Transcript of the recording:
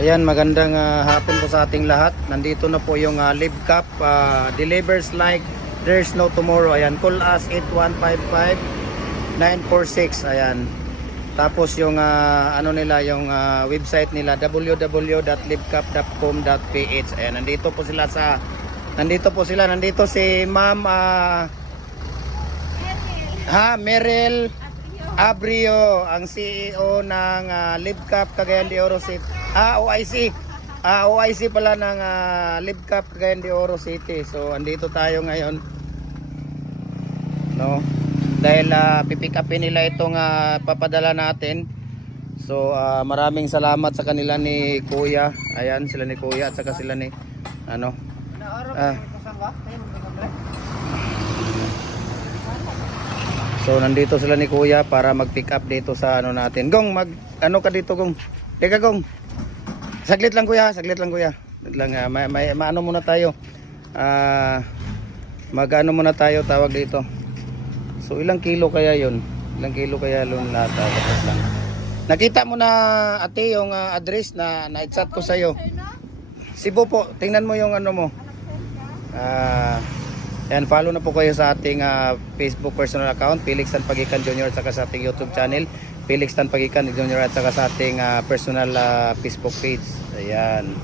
Ayan, magandang hapon po sa ating lahat. Nandito na po yung Live Cup, delivers like there's no tomorrow. Ayan, call us 8155-946. Ayan. Tapos yung ano nila, yung website nila www.livecup.com.ph. Ayan, nandito po sila. Nandito si Ma'am Merel Abrio, ang CEO ng Live Cup Cagayan de Oro City. OIC. OIC pala ng Live Cup Cagayan de Oro City. So andito tayo ngayon, no? Dahil pipick upin nila itong papadala natin. So maraming salamat sa kanila ni Kuya. Ayan, sila ni Kuya at saka sila ni ano. So nandito sila ni Kuya para mag-pick up dito sa ano natin. Gong, ano ka dito, Gong? Teka, Gong. Saglit lang Kuya. Saglit lang, maano muna tayo. Mag-ano muna tayo, tawag dito. So ilang kilo kaya 'yon? Ilang kilo kaya yun lahat? Tapos lang. Nakita mo na ate yung address na na-chat ko sa iyo. Cebu po. Tingnan mo yung ano mo. Yan, follow na po kayo sa ating Facebook personal account, Felix Tan Pagikan Jr. at saka sa ating YouTube channel, Felix Tan Pagikan Jr. at saka sa ating personal Facebook page. Ayan.